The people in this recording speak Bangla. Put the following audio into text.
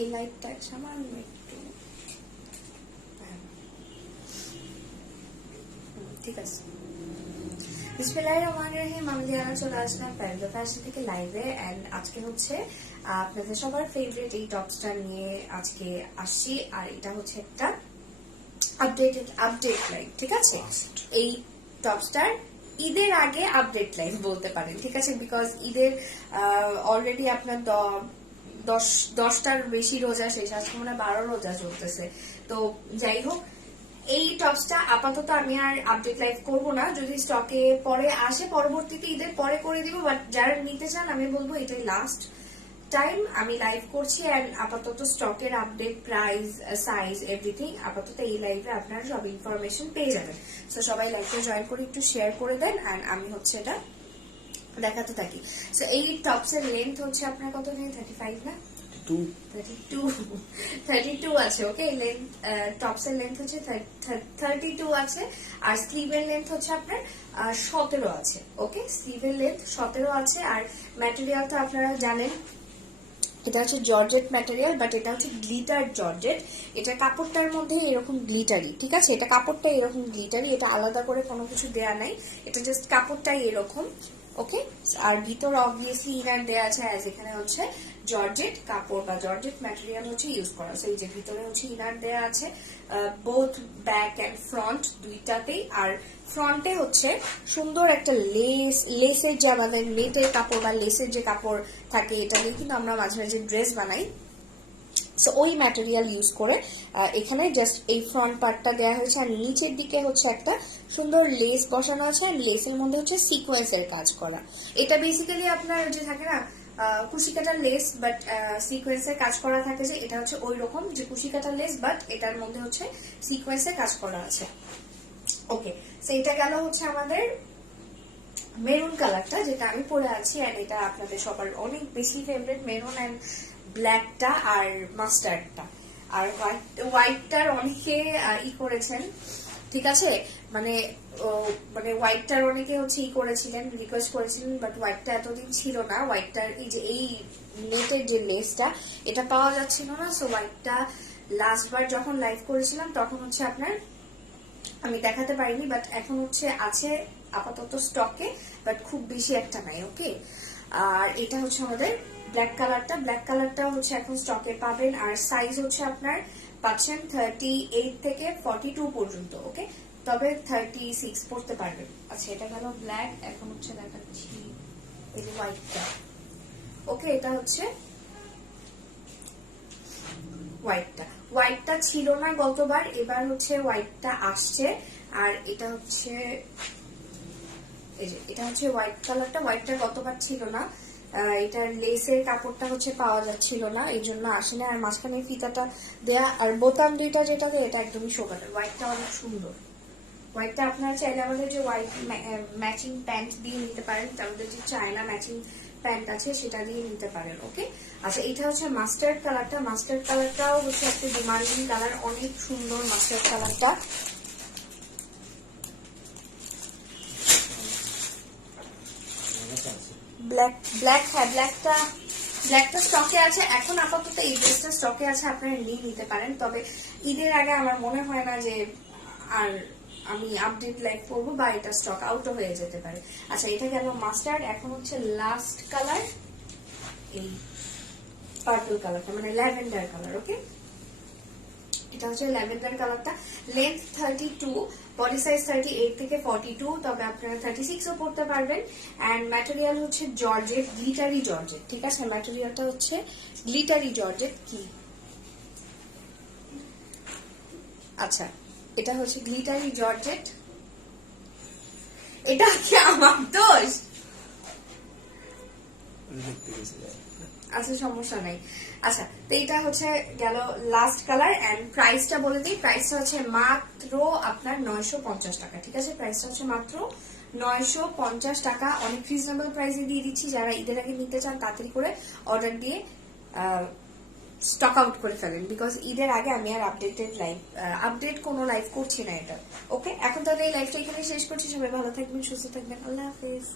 এই লাইটটা সামান্য একটু, ঠিক আছে। বিসমিল্লাহির রহমানির রহিম, আমি দিয়ানা চলে আসলাম প্যারাডো ফ্যাশন থেকে লাইভে। এন্ড আজকে হচ্ছে আপনাদের সবার ফেভারিট এই টপসটা নিয়ে আজকে আসছি। আর এটা হচ্ছে একটা আপডেট লাইভ, ঠিক আছে। এই টপসটার ঈদের আগে আপডেট লাইভ বলতে পারেন, ঠিক আছে। বিকজ ঈদের অলরেডি আপনার 10টার বেশি রোজা শেষ, আজকে মনে হয় 12 রোজা চলতেছে। তো যাই হোক, এই টপসটা আপাতত আমি আর আপডেট লাইভ করব না, যদি স্টকে পরে আসে পরবর্তীতে ঈদের পরে করে দিব। বাট যারা নিতে চান আমি বলবো এটাই লাস্ট টাইম আমি লাইভ করছি। এন্ড আপাতত স্টকের আপডেট, প্রাইস, সাইজ, এভরিথিং আপাতত এই লাইভে আপনারা সব ইনফরমেশন পেয়ে যাবেন। সো সবাই লাইভে জয়েন করে একটু শেয়ার করে দেন। এন্ড আমি হচ্ছে এটা দেখাতে থাকি। সো এই টপসের লেন্থ হচ্ছে আপনার কত নেই, 35 না 32 আছে। ওকে, লেন্থ টপসের লেন্থ হচ্ছে 32 আছে। আর স্লিভের লেন্থ হচ্ছে আপনার 17 আছে। ওকে, স্লিভের লেন্থ 17 আছে। আর ম্যাটেরিয়ালটা আপনারা জানেন এটা হচ্ছে জর্জেট ম্যাটেরিয়াল, বাট এটা হচ্ছে গ্লিটার জর্জেট। এটা কাপড়টার মধ্যে এরকম গ্লিটারি, ঠিক আছে। এটা কাপড়টা এরকম গ্লিটারি, এটা আলাদা করে কোনো কিছু দেয়া নাই, এটা জাস্ট কাপড়টাই এরকম। ওকে, আর ভিতর অবভিয়াসলি ইনার দেয়া আছে, অ্যাজ এখানে হচ্ছে জর্জেট কাপড় বা জর্জেট ম্যাটেরিয়াল হচ্ছে ইউজ করা। সো এই যে ভিতরে হচ্ছে ইনার দেয়া আছে বোথ ব্যাক এন্ড ফ্রন্ট দুইটাতেই। আর ফ্রন্টে হচ্ছে সুন্দর একটা লেসের যে আমাদের নেটের কাপড় বা লেসের যে কাপড় থাকে, এটা দিয়ে কিন্তু আমরা মাঝে মাঝে ড্রেস বানাই। সো ওই ম্যাটেরিয়াল ইউজ করে এখানে জাস্ট এই ফ্রন্ট পার্টটা দেওয়া হয়েছে। আর নিচের দিকে হচ্ছে একটা সুন্দর লেস বসানো আছে, আর লেসের মধ্যে হচ্ছে সিকোয়েন্সের কাজ করা। এটা বেসিক্যালি আপনার যে থাকে না কুশি কাটার লেস, বাট সিকোয়েন্সের কাজ করা থাকে, যে এটা হচ্ছে ওই রকম যে কুশি কাটার লেস, বাট এটার মধ্যে হচ্ছে সিকোয়েন্সের কাজ করা আছে। ওকে, সো এটা গেল হচ্ছে আমাদের মেরুন কালারটা, যেটা আমি পরে আছি। এন্ড এটা আপনাদের সবার অনেক বেশি ফেভারিট, মেরুন এন্ড ব্ল্যাকটা আর মাস্টার্ডটা। আর হোয়াইটটার অনেকে করেছেন, ঠিক আছে। মানে হোয়াইটটার অনেকে হচ্ছে করেছিলেন, রিকোয়েস্ট করেছিলেন, বাট হোয়াইটটা এতদিন ছিল না। হোয়াইটটার এই যে এই নেটের যে লেসটা, এটা পাওয়া যাচ্ছিল না। সো হোয়াইটটা লাস্টবার যখন লাইভ করেছিলাম তখন হচ্ছে আপনার আমি দেখাতে পারিনি, বাট এখন হচ্ছে আছে আপাতত স্টকে, বাট খুব বেশি একটা নাই। ওকে, আর এটা হচ্ছে আমাদের ব্ল্যাক কালারটা হচ্ছে এখন স্টকে পাবেন। আর সাইজ হচ্ছে আপনার পাচ্ছেন 38 থেকে 42 পর্যন্ত। ওকে, তবে 36 পড়তে পারবেন। আচ্ছা, এটা গেল ব্ল্যাক। এখন হচ্ছে দেখাচ্ছি এই যে হোয়াইটটা। ওকে, এটা হচ্ছে হোয়াইটটা ছিল না গতবার, এবার হচ্ছে হোয়াইটটা আসছে। আর এটা হচ্ছে এই যে এটা হচ্ছে হোয়াইট কালারটা। হোয়াইটটা গতবার ছিল না, এটার লেসের কাপড়টা হচ্ছে পাওয়া যাচ্ছিল না, এই জন্য আসে না। আর মাঝখানে ফিতাটা দেয়া, আর বোতাম দুইটা যেটা দেয় এটা একদমই শোকাটা। হোয়াইটটা অনেক সুন্দর। হোয়াইটটা আপনারা চাইলে আমাদের যে হোয়াইট ম্যাচিং প্যান্ট দিয়ে নিতে পারেন, আমাদের যে চায়না ম্যাচিং প্যান্ট আছে সেটা দিয়ে নিতে পারেন। ওকে, আচ্ছা, এটা হচ্ছে মাস্টার্ড কালারটাও হচ্ছে একটা ডিমান্ডিং কালার, অনেক সুন্দর মাস্টার্ড কালারটা। ব্ল্যাক হ্যাঁ, ব্ল্যাকটা স্টকে আছে এখন আপাতত। এই ড্রেসটা স্টকে আছে, আপনারা নিয়ে নিতে পারেন। তবে ঈদের আগে আমার মনে হয় না যে আর আমি আপডেট লাইভ করবো, বা এটা স্টক আউট হয়ে যেতে পারে। আচ্ছা, এটা গেল মাস্টার্ড। এখন হচ্ছে লাস্ট কালার এই পার্পল কালারটা, মানে ল্যাভেন্ডার কালার। ওকে, এটা হচ্ছে ল্যাভেন্ডার কালারটা। লেন্থ 32, বডি সাইজ 38 থেকে 42, তবে আপনারা 36 ও পড়তে পারবেন। এন্ড ম্যাটেরিয়াল হচ্ছে জর্জেট, গ্লিটারি জর্জেট, ঠিক আছে। ম্যাটেরিয়ালটা হচ্ছে গ্লিটারি জর্জেট। কি আচ্ছা, এটা হচ্ছে গ্লিটারি জর্জেট। এটা কি আমার দোষ? আচ্ছা, সমস্যা নাই। আচ্ছা, তো এটা হচ্ছে গেল লাস্ট কালার। এন্ড প্রাইসটা বলে দিই, প্রাইসটা হচ্ছে মাত্র আপনার 950 টাকা, ঠিক আছে। প্রাইসটা হচ্ছে মাত্র 950 টাকা, অনেক রিজনেবল প্রাইসে দিয়ে দিচ্ছি। যারা ঈদের আগে নিতে চান তাড়াতাড়ি করে অর্ডার দিয়ে স্টক আউট করে ফেলেন, বিকজ ঈদের আগে আমি আর আপডেট কোনো লাইভ করছি না এটা। ওকে, এখন তাহলে এই লাইভটা এখানে শেষ করছি। সবাই ভালো থাকবেন, সুস্থ থাকবেন, আল্লাহ হাফেজ।